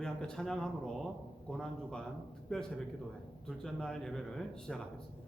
우리 함께 찬양함으로 고난주간 특별 새벽기도회 둘째 날 예배를 시작하겠습니다.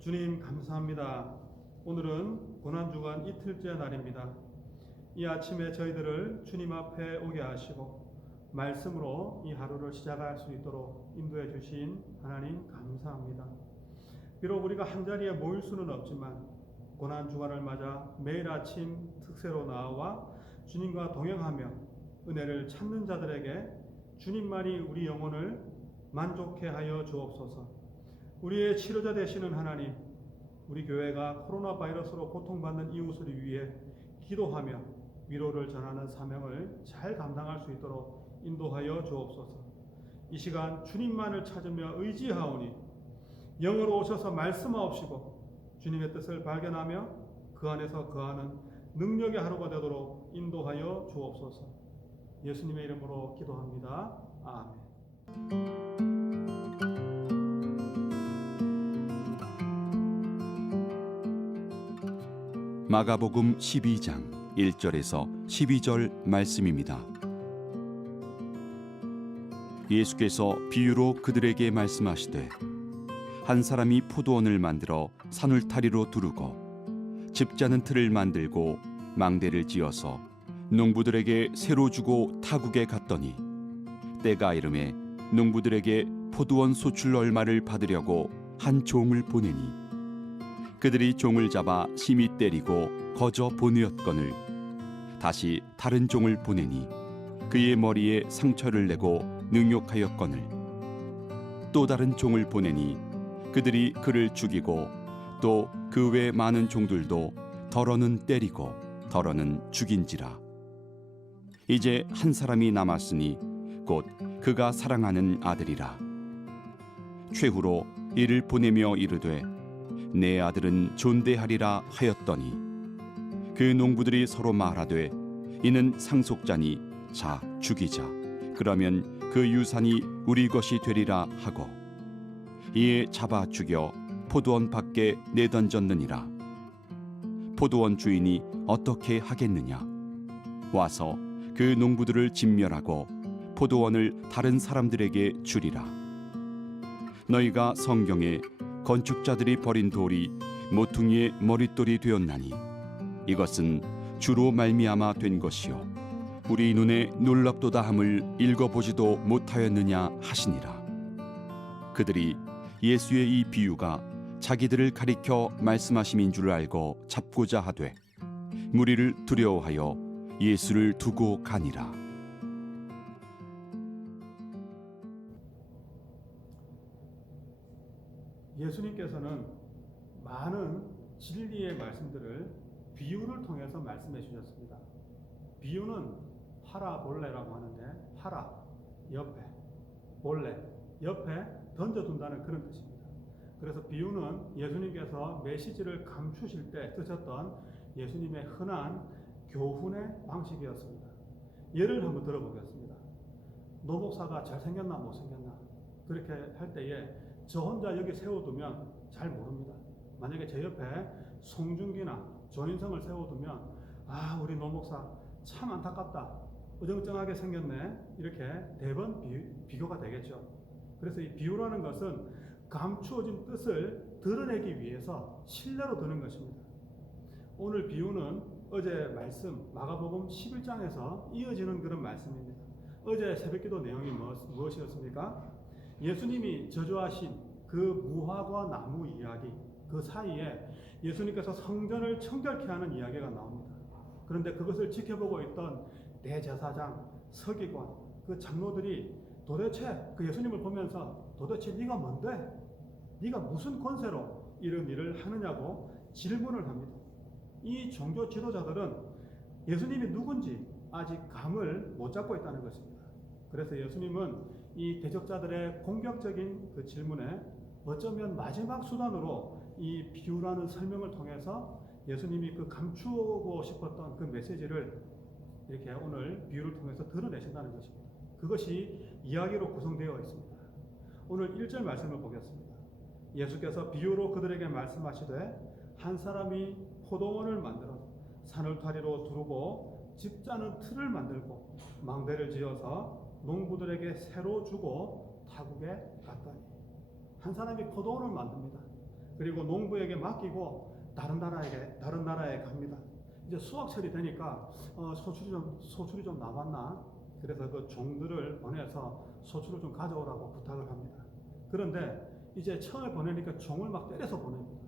주님 감사합니다. 오늘은 고난주간 이틀째 날입니다. 이 아침에 저희들을 주님 앞에 오게 하시고 말씀으로 이 하루를 시작할 수 있도록 인도해 주신 하나님 감사합니다. 비록 우리가 한자리에 모일 수는 없지만 고난주간을 맞아 매일 아침 특세로 나와 주님과 동행하며 은혜를 찾는 자들에게 주님만이 우리 영혼을 만족해 하여 주옵소서. 우리의 치료자 되시는 하나님, 우리 교회가 코로나 바이러스로 고통받는 이웃을 위해 기도하며 위로를 전하는 사명을 잘 감당할 수 있도록 인도하여 주옵소서. 이 시간 주님만을 찾으며 의지하오니 영으로 오셔서 말씀하옵시고 주님의 뜻을 발견하며 그 안에서 거하는 능력의 하루가 되도록 인도하여 주옵소서. 예수님의 이름으로 기도합니다. 아멘. 마가복음 12장 1절에서 12절 말씀입니다. 예수께서 비유로 그들에게 말씀하시되 한 사람이 포도원을 만들어 산울타리로 두르고 집자는 틀을 만들고 망대를 지어서 농부들에게 새로 주고 타국에 갔더니 때가 이르매 농부들에게 포도원 소출 얼마를 받으려고 한 종을 보내니 그들이 종을 잡아 심히 때리고 거저 보내었거늘 다시 다른 종을 보내니 그의 머리에 상처를 내고 능욕하였거늘 또 다른 종을 보내니 그들이 그를 죽이고 또 그 외 많은 종들도 덜어는 때리고 덜어는 죽인지라. 이제 한 사람이 남았으니 곧 그가 사랑하는 아들이라. 최후로 이를 보내며 이르되 내 아들은 존대하리라 하였더니 그 농부들이 서로 말하되 이는 상속자니 자 죽이자 그러면 그 유산이 우리 것이 되리라 하고 이에 잡아 죽여 포도원 밖에 내던졌느니라. 포도원 주인이 어떻게 하겠느냐? 와서 그 농부들을 진멸하고 포도원을 다른 사람들에게 주리라. 너희가 성경에 건축자들이 버린 돌이 모퉁이의 머릿돌이 되었나니 이것은 주로 말미암아 된 것이요 우리 눈에 놀랍도다 함을 읽어보지도 못하였느냐 하시니라. 그들이 예수의 이 비유가 자기들을 가리켜 말씀하심인 줄 알고 잡고자 하되 무리를 두려워하여 예수를 두고 가니라. 예수님께서는 많은 진리의 말씀들을 비유를 통해서 말씀해 주셨습니다. 비유는 파라볼레라고 하는데, 파라 옆에, 볼레 옆에 던져둔다는 그런 뜻입니다. 그래서 비유는 예수님께서 메시지를 감추실 때 쓰셨던 예수님의 흔한 교훈의 방식이었습니다. 예를 한번 들어보겠습니다. 노목사가 잘생겼나 못생겼나 그렇게 할 때에 저 혼자 여기 세워두면 잘 모릅니다. 만약에 제 옆에 송중기나 조인성을 세워두면 우리 노목사 참 안타깝다, 어정쩡하게 생겼네, 이렇게 대번 비교가 되겠죠. 그래서 이 비유라는 것은 감추어진 뜻을 드러내기 위해서 실내로 드는 것입니다. 오늘 비유는 어제 말씀 마가복음 11장에서 이어지는 그런 말씀입니다. 어제 새벽기도 내용이 무엇이었습니까? 예수님이 저주하신 그 무화과 나무 이야기, 그 사이에 예수님께서 성전을 청결케 하는 이야기가 나옵니다. 그런데 그것을 지켜보고 있던 대제사장, 서기관, 그 장로들이 도대체 그 예수님을 보면서 도대체 네가 뭔데? 네가 무슨 권세로 이런 일을 하느냐고 질문을 합니다. 이 종교 지도자들은 예수님이 누군지 아직 감을 못 잡고 있다는 것입니다. 그래서 예수님은 이 대적자들의 공격적인 그 질문에 어쩌면 마지막 수단으로 이 비유라는 설명을 통해서 예수님이 그 감추고 싶었던 그 메시지를 이렇게 오늘 비유를 통해서 드러내신다는 것입니다. 그것이 이야기로 구성되어 있습니다. 오늘 1절 말씀을 보겠습니다. 예수께서 비유로 그들에게 말씀하시되 한 사람이 포도원을 만들어 산울타리로 두르고 집 짜는 틀을 만들고 망대를 지어서 농부들에게 새로 주고 타국에 갔더니. 한 사람이 포도원을 만듭니다. 그리고 농부에게 맡기고 다른 나라에 갑니다. 이제 수확철이 되니까 소출이 좀 남았나? 그래서 그 종들을 보내서 소출을 좀 가져오라고 부탁을 합니다. 그런데 이제 처음에 보내니까 종을 막 때려서 보냅니다.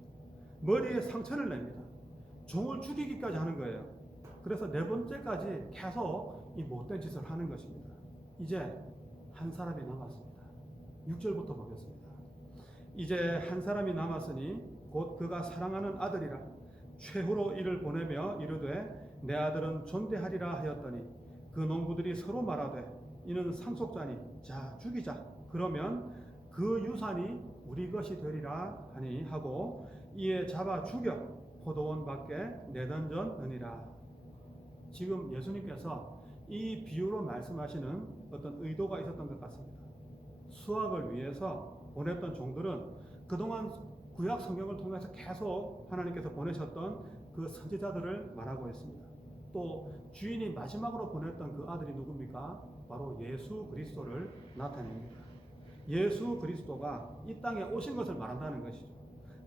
머리에 상처를 냅니다. 종을 죽이기까지 하는 거예요. 그래서 네 번째까지 계속 이 못된 짓을 하는 것입니다. 이제 한 사람이 남았습니다. 6절부터 보겠습니다. 이제 한 사람이 남았으니 곧 그가 사랑하는 아들이라 최후로 이를 보내며 이르되 내 아들은 존대하리라 하였더니 그 농부들이 서로 말하되 이는 상속자니 자 죽이자, 그러면 그 유산이 우리 것이 되리라 하니 하고 이에 잡아 죽여 포도원 밖에 내던졌느니라. 지금 예수님께서 이 비유로 말씀하시는 어떤 의도가 있었던 것 같습니다. 수확을 위해서 보냈던 종들은 그동안 구약 성경을 통해서 계속 하나님께서 보내셨던 그 선지자들을 말하고 있습니다. 또 주인이 마지막으로 보냈던 그 아들이 누굽니까? 바로 예수 그리스도를 나타냅니다. 예수 그리스도가 이 땅에 오신 것을 말한다는 것이죠.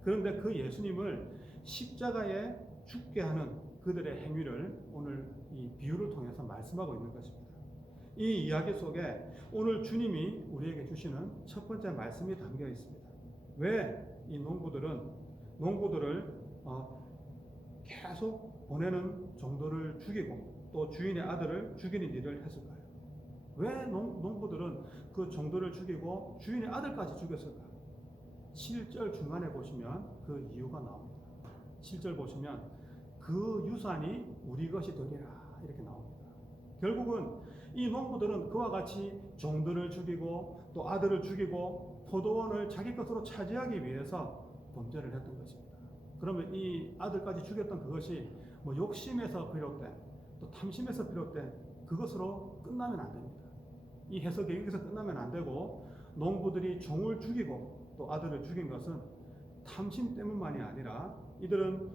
그런데 그 예수님을 십자가에 죽게 하는 그들의 행위를 오늘 이 비유를 통해서 말씀하고 있는 것입니다. 이 이야기 속에 오늘 주님이 우리에게 주시는 첫 번째 말씀이 담겨 있습니다. 왜 이 농부들을 계속 보내는 종들을 죽이고 또 주인의 아들을 죽이는 일을 했을까요? 왜 농부들은 그 종들을 죽이고 주인의 아들까지 죽였을까요? 7절 중간에 보시면 그 이유가 나옵니다. 7절 보시면 그 유산이 우리 것이 되리라 이렇게 나옵니다. 결국은 이 농부들은 그와 같이 종들을 죽이고 또 아들을 죽이고 포도원을 자기 것으로 차지하기 위해서 범죄를 했던 것입니다. 그러면 이 아들까지 죽였던 그것이 욕심에서 비롯된 또 탐심에서 비롯된 그것으로 끝나면 안 됩니다. 이 해석이 여기서 끝나면 안 되고 농부들이 종을 죽이고 또 아들을 죽인 것은 탐심 때문만이 아니라 이들은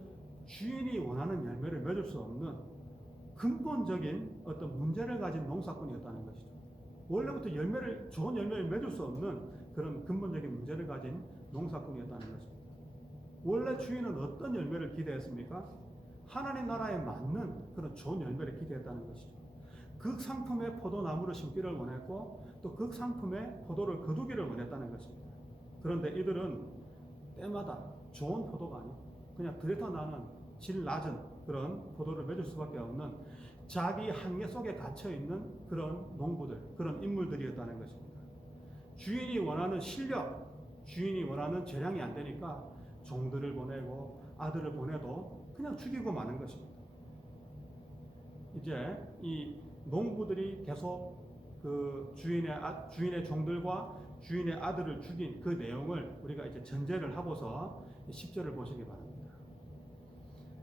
주인이 원하는 열매를 맺을 수 없는 근본적인 어떤 문제를 가진 농사꾼이었다는 것이죠. 원래부터 좋은 열매를 맺을 수 없는 그런 근본적인 문제를 가진 농사꾼이었다는 것입니다. 원래 주인은 어떤 열매를 기대했습니까? 하나님 나라에 맞는 그런 좋은 열매를 기대했다는 것이죠. 그 상품의 포도나무를 심기를 원했고 또 그 상품의 포도를 거두기를 원했다는 것입니다. 그런데 이들은 때마다 좋은 포도가 아니고 그냥 들에서 나는 질 낮은 그런 포도를 맺을 수밖에 없는 자기 한계 속에 갇혀있는 그런 농부들, 그런 인물들이었다는 것입니다. 주인이 원하는 실력, 주인이 원하는 재량이 안 되니까 종들을 보내고 아들을 보내도 그냥 죽이고 마는 것입니다. 이제 이 농부들이 계속 그 주인의 종들과 주인의 아들을 죽인 그 내용을 우리가 이제 전제를 하고서 10절을 보시기 바랍니다.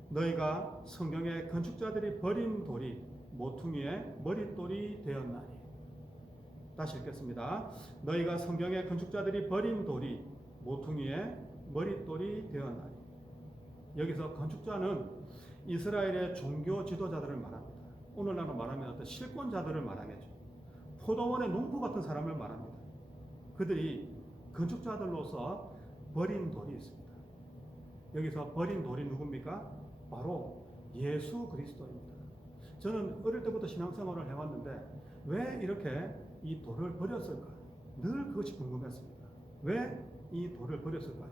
너희가 성경의 건축자들이 버린 돌이 모퉁이의 머릿돌이 되었나니. 다시 읽겠습니다. 너희가 성경의 건축자들이 버린 돌이 모퉁이의 머릿돌이 되었나니. 여기서 건축자는 이스라엘의 종교 지도자들을 말합니다. 오늘날로 말하면 어떤 실권자들을 말하겠죠. 포도원의 농부 같은 사람을 말합니다. 그들이 건축자들로서 버린 돌이 있습니다. 여기서 버린 돌이 누굽니까? 바로 예수 그리스도입니다. 저는 어릴 때부터 신앙생활을 해왔는데 왜 이렇게 이 돌을 버렸을까? 늘 그것이 궁금했습니다. 왜 이 돌을 버렸을까요?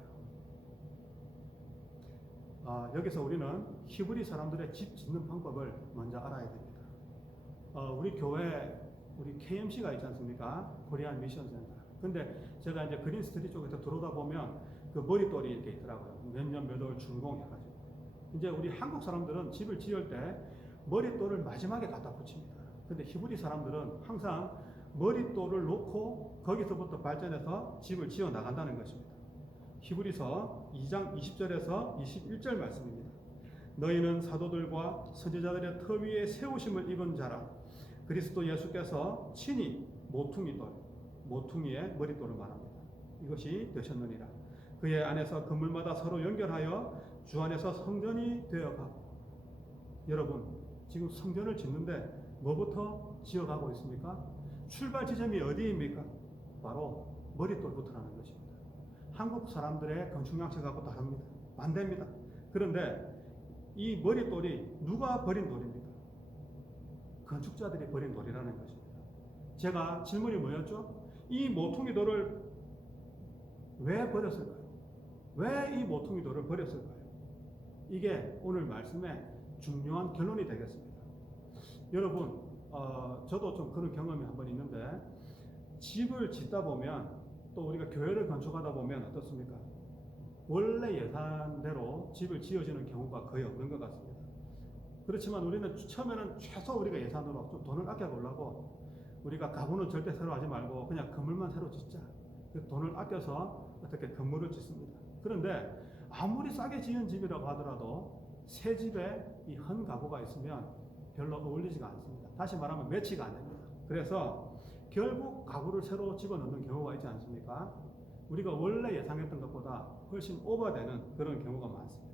여기서 우리는 히브리 사람들의 집 짓는 방법을 먼저 알아야 됩니다. 우리 교회 우리 KMC가 있지 않습니까? 코리안 미션 센터. 근데 제가 이제 그린 스트리트 쪽에서 들어오다 보면 그 머릿돌이 이렇게 있더라고요. 몇 년 몇 월 준공해가지고. 이제 우리 한국 사람들은 집을 지을 때 머릿돌을 마지막에 갖다 붙입니다. 근데 히브리 사람들은 항상 머릿돌을 놓고 거기서부터 발전해서 집을 지어 나간다는 것입니다. 히브리서 2장 20절에서 21절 말씀입니다. 너희는 사도들과 선지자들의 터 위에 세우심을 입은 자라. 그리스도 예수께서 친히 모퉁이의 머릿돌을 말합니다. 이것이 되셨느니라. 그의 안에서 건물마다 서로 연결하여 주 안에서 성전이 되어가고. 여러분, 지금 성전을 짓는데 뭐부터 지어가고 있습니까? 출발 지점이 어디입니까? 바로 머릿돌부터라는 것입니다. 한국 사람들의 건축 양식하고 다릅니다. 반대입니다. 그런데 이 머릿돌이 누가 버린 돌입니까? 건축자들이 버린 돌이라는 것입니다. 제가 질문이 뭐였죠? 이 모퉁이 돌을 왜 버렸을까요? 왜 이 모퉁이 돌을 버렸을까요? 이게 오늘 말씀의 중요한 결론이 되겠습니다. 여러분, 저도 좀 그런 경험이 한 번 있는데 집을 짓다 보면 또 우리가 교회를 건축하다 보면 어떻습니까? 원래 예산대로 집을 지어지는 경우가 거의 없는 것 같습니다. 그렇지만 우리는 처음에는 최소 우리가 예산으로 좀 돈을 아껴보려고 우리가 가구는 절대 새로 하지 말고 그냥 건물만 새로 짓자. 그 돈을 아껴서 어떻게 건물을 짓습니다. 그런데 아무리 싸게 지은 집이라고 하더라도 새 집에 이 헌 가구가 있으면 별로 어울리지가 않습니다. 다시 말하면 매치가 안 됩니다. 그래서 결국 가구를 새로 집어넣는 경우가 있지 않습니까? 우리가 원래 예상했던 것보다 훨씬 오버되는 그런 경우가 많습니다.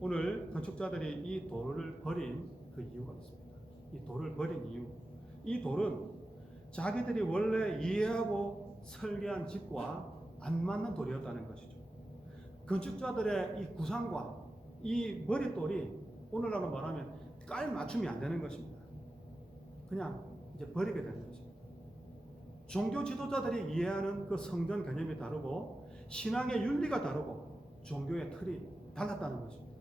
오늘 건축자들이 이 돌을 버린 그 이유가 있습니다. 이 돌을 버린 이유. 이 돌은 자기들이 원래 이해하고 설계한 집과 안 맞는 돌이었다는 것이죠. 건축자들의 이 구상과 이 머릿돌이 오늘날로 말하면 깔맞춤이 안 되는 것입니다. 그냥 이제 버리게 되는 것입니다. 종교 지도자들이 이해하는 그 성전 개념이 다르고 신앙의 윤리가 다르고 종교의 틀이 달랐다는 것입니다.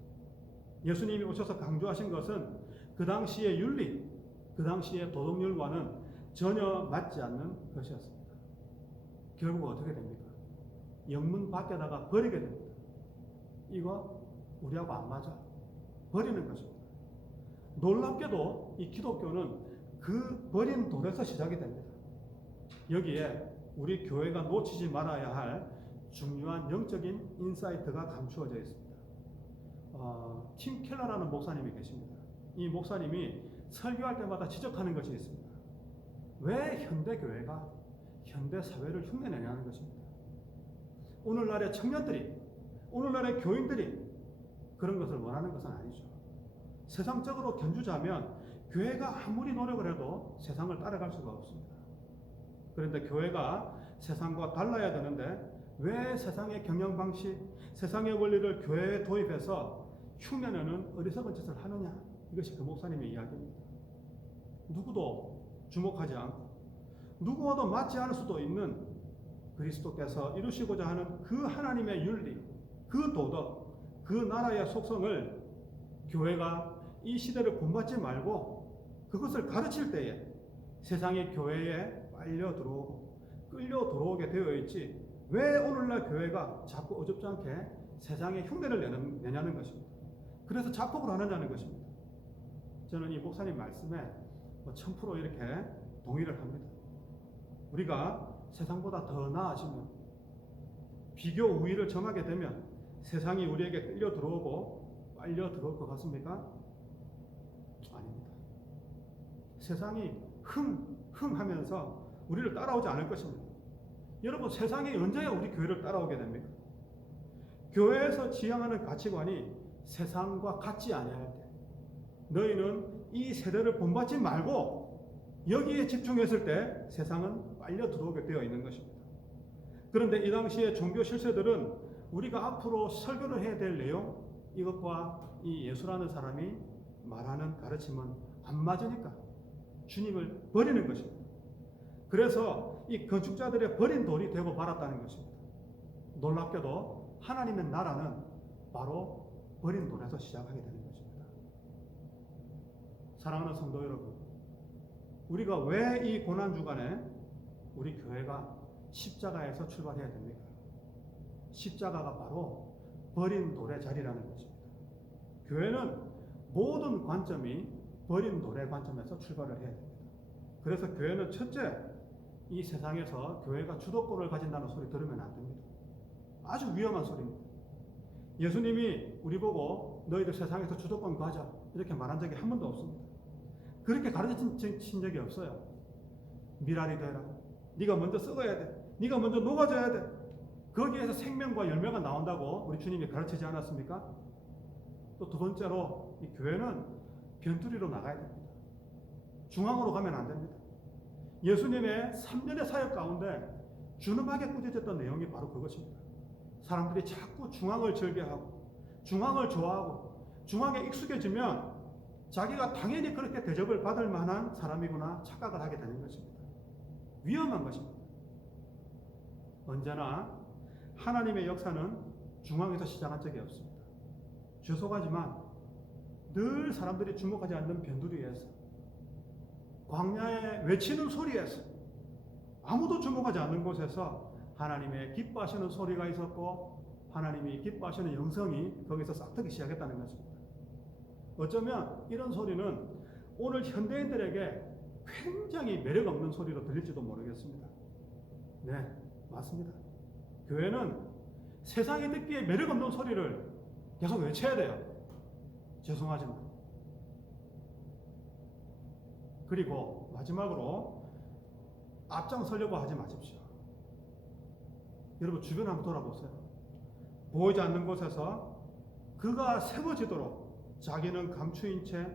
예수님이 오셔서 강조하신 것은 그 당시의 윤리, 그 당시의 도덕률과는 전혀 맞지 않는 것이었습니다. 결국 어떻게 됩니까? 영문 밖에다가 버리게 됩니다. 이거 우리하고 안 맞아. 버리는 것입니다. 놀랍게도 이 기독교는 그 버린 돌에서 시작이 됩니다. 여기에 우리 교회가 놓치지 말아야 할 중요한 영적인 인사이트가 감추어져 있습니다. 팀 켈러라는 목사님이 계십니다. 이 목사님이 설교할 때마다 지적하는 것이 있습니다. 왜 현대 교회가 현대 사회를 흉내내냐는 것입니다. 오늘날의 청년들이, 오늘날의 교인들이 그런 것을 원하는 것은 아니죠. 세상적으로 견주자면 교회가 아무리 노력을 해도 세상을 따라갈 수가 없습니다. 그런데 교회가 세상과 달라야 되는데 왜 세상의 경영 방식, 세상의 원리를 교회에 도입해서 흉내내는 어리석은 짓을 하느냐? 이것이 그 목사님의 이야기입니다. 누구도 주목하지 않고 누구와도 맞지 않을 수도 있는 그리스도께서 이루시고자 하는 그 하나님의 윤리, 그 도덕, 그 나라의 속성을 교회가 이 시대를 본받지 말고 그것을 가르칠 때에 세상이 교회에 빨려 들어오고 끌려 들어오게 되어 있지, 왜 오늘날 교회가 자꾸 어줍지 않게 세상에 흉내를 내냐는 것입니다. 그래서 자폭을 하느냐는 것입니다. 저는 이 목사님 말씀에 1000% 이렇게 동의를 합니다. 우리가 세상보다 더 나아지면, 비교 우위를 정하게 되면 세상이 우리에게 끌려 들어오고 빨려 들어올 것 같습니까? 아닙니다. 세상이 흥하면서 우리를 따라오지 않을 것입니다. 여러분, 세상이 언제야 우리 교회를 따라오게 됩니까? 교회에서 지향하는 가치관이 세상과 같지 아니할 때, 너희는 이 세대를 본받지 말고 여기에 집중했을 때 세상은 빨려 들어오게 되어 있는 것입니다. 그런데 이 당시에 종교 실세들은 우리가 앞으로 설교를 해야 될 내용, 이것과 이 예수라는 사람이 말하는 가르침은 안 맞으니까 주님을 버리는 것입니다. 그래서 이 건축자들의 버린 돌이 되고 말았다는 것입니다. 놀랍게도 하나님의 나라는 바로 버린 돌에서 시작하게 되는 것입니다. 사랑하는 성도 여러분, 우리가 왜 이 고난주간에 우리 교회가 십자가에서 출발해야 됩니까? 십자가가 바로 버린 돌의 자리라는 것입니다. 교회는 모든 관점이 버린 돌의 관점에서 출발을 해야 됩니다. 그래서 교회는 첫째, 이 세상에서 교회가 주도권을 가진다는 소리 들으면 안 됩니다. 아주 위험한 소리입니다. 예수님이 우리 보고 너희들 세상에서 주도권 가져 이렇게 말한 적이 한 번도 없습니다. 그렇게 가르친 적이 없어요. 미랄이 되라. 네가 먼저 썩어야 돼. 네가 먼저 녹아져야 돼. 거기에서 생명과 열매가 나온다고 우리 주님이 가르치지 않았습니까? 또 두 번째로, 이 교회는 변두리로 나가야 됩니다. 중앙으로 가면 안 됩니다. 예수님의 3년의 사역 가운데 준엄하게 꾸짖었던 내용이 바로 그것입니다. 사람들이 자꾸 중앙을 즐겨하고 중앙을 좋아하고 중앙에 익숙해지면 자기가 당연히 그렇게 대접을 받을 만한 사람이구나 착각을 하게 되는 것입니다. 위험한 것입니다. 언제나 하나님의 역사는 중앙에서 시작한 적이 없습니다. 죄송하지만 늘 사람들이 주목하지 않는 변두리에서, 광야에 외치는 소리에서, 아무도 주목하지 않는 곳에서 하나님의 기뻐하시는 소리가 있었고 하나님이 기뻐하시는 영성이 거기서 싹트기 시작했다는 것입니다. 어쩌면 이런 소리는 오늘 현대인들에게 굉장히 매력 없는 소리로 들릴지도 모르겠습니다. 네, 맞습니다. 교회는 세상이 듣기에 매력 없는 소리를 계속 외쳐야 돼요. 죄송하지만. 그리고 마지막으로 앞장서려고 하지 마십시오. 여러분, 주변 한번 돌아보세요. 보이지 않는 곳에서 그가 세워지도록 자기는 감추인 채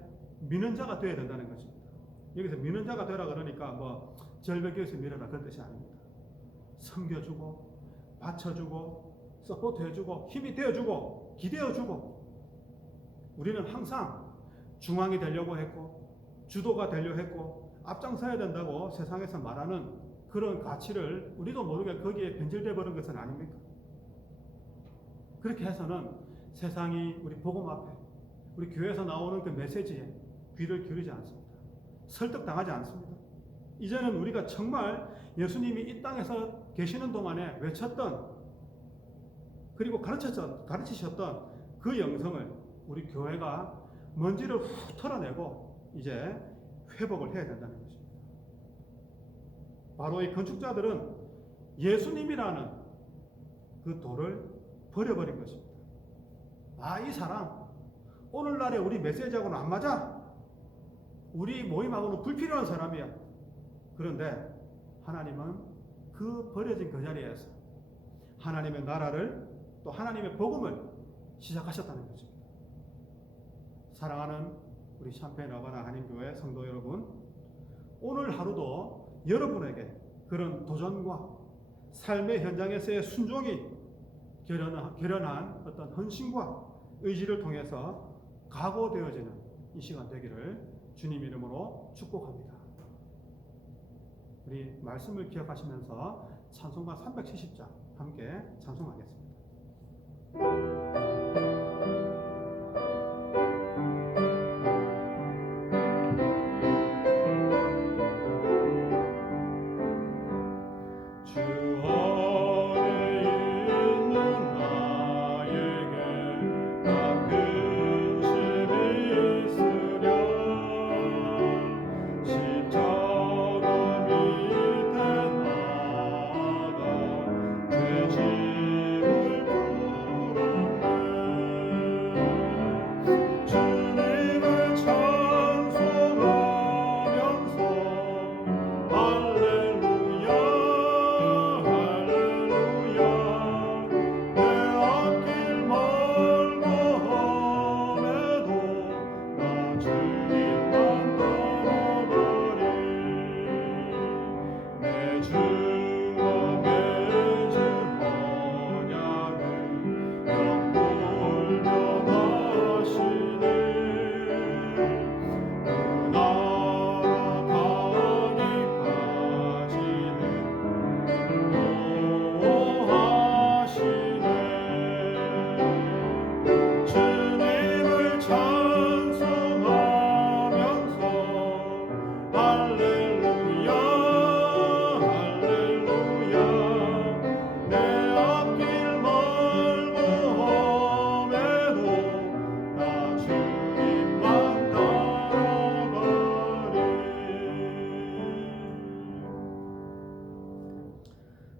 미는 자가 되어야 된다는 것입니다. 여기서 미는 자가 되라 그러니까 뭐 절벽에서 밀어라 그런 뜻이 아닙니다. 섬겨주고 받쳐주고 서포트해주고 힘이 되어주고 기대어주고, 우리는 항상 중앙이 되려고 했고 주도가 되려 했고 앞장서야 된다고 세상에서 말하는 그런 가치를 우리도 모르게 거기에 변질되어 버린 것은 아닙니까? 그렇게 해서는 세상이 우리 복음 앞에, 우리 교회에서 나오는 그 메시지에 귀를 기울이지 않습니다. 설득당하지 않습니다. 이제는 우리가 정말 예수님이 이 땅에서 계시는 동안에 외쳤던, 그리고 가르치셨던 그 영성을 우리 교회가 먼지를 후 털어내고 이제 회복을 해야 된다는 것입니다. 바로 이 건축자들은 예수님이라는 그 돌을 버려버린 것입니다. 아, 이 사람 오늘날의 우리 메시지하고는 안 맞아. 우리 모임하고는 불필요한 사람이야. 그런데 하나님은 그 버려진 그 자리에서 하나님의 나라를, 또 하나님의 복음을 시작하셨다는 것입니다. 사랑하는 우리 샴페인 어바나 한인교회 성도 여러분, 오늘 하루도 여러분에게 그런 도전과 삶의 현장에서의 순종이 결연한 어떤 헌신과 의지를 통해서 각오되어지는 이 시간 되기를 주님 이름으로 축복합니다. 우리 말씀을 기억하시면서 찬송가 370장 함께 찬송하겠습니다.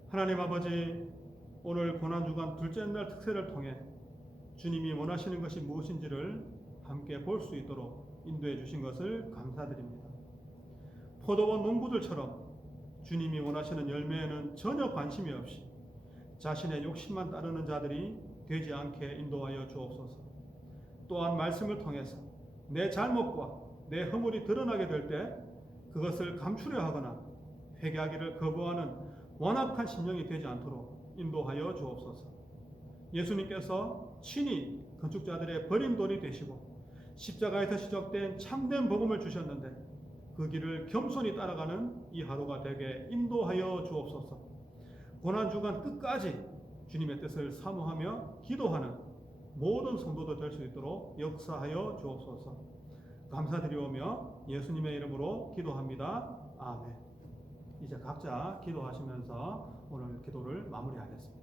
하나님 아버지, 오늘 고난주간 둘째 날 특세를 통해 주님이 원하시는 것이 무엇인지를 함께 볼 수 있도록 인도해 주신 것을 감사드립니다. 포도원 농부들처럼 주님이 원하시는 열매에는 전혀 관심이 없이 자신의 욕심만 따르는 자들이 되지 않게 인도하여 주옵소서. 또한 말씀을 통해서 내 잘못과 내 허물이 드러나게 될 때 그것을 감추려 하거나 회개하기를 거부하는 완악한 심령이 되지 않도록 인도하여 주옵소서. 예수님께서 친히 건축자들의 버린 돌이 되시고 십자가에서 시작된 참된 복음을 주셨는데 그 길을 겸손히 따라가는 이 하루가 되게 인도하여 주옵소서. 고난주간 끝까지 주님의 뜻을 사모하며 기도하는 모든 성도들 될 수 있도록 역사하여 주옵소서. 감사드리오며 예수님의 이름으로 기도합니다. 아멘. 이제 각자 기도하시면서 오늘 기도를 마무리하겠습니다.